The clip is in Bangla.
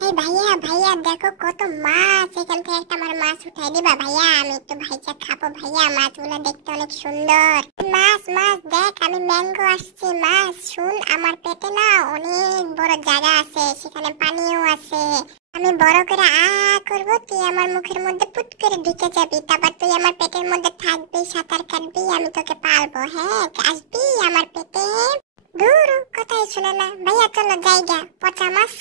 এই ভাইয়া ভাইয়া দেখো কত মাছ, এখান থেকে একটা আমার মাছ উঠাই দিবা ভাইয়া? আমি একটু ভাইজা খাবো ভাইয়া, মাছগুলো দেখতে অনেক সুন্দর। মাছ মাছ দেখ, আমি ম্যাঙ্গো আসছে। মাছ শুন, আমার পেটে না অনেক বড় জায়গা আছে, সেখানে পানিও আছে। আমি বড় করে করবো, তুই আমার মুখের মধ্যে পুট করে ঢুকে যাবি, তারপর তুই আমার পেটের মধ্যে থাকবি, সাঁতার কাটবি, আমি তোকে পালবো। হ্যাঁ, আসবি আমার পেটে। দূর, কথাই শুনে না ভাইয়া, চলো জায়গা পচা মাছ।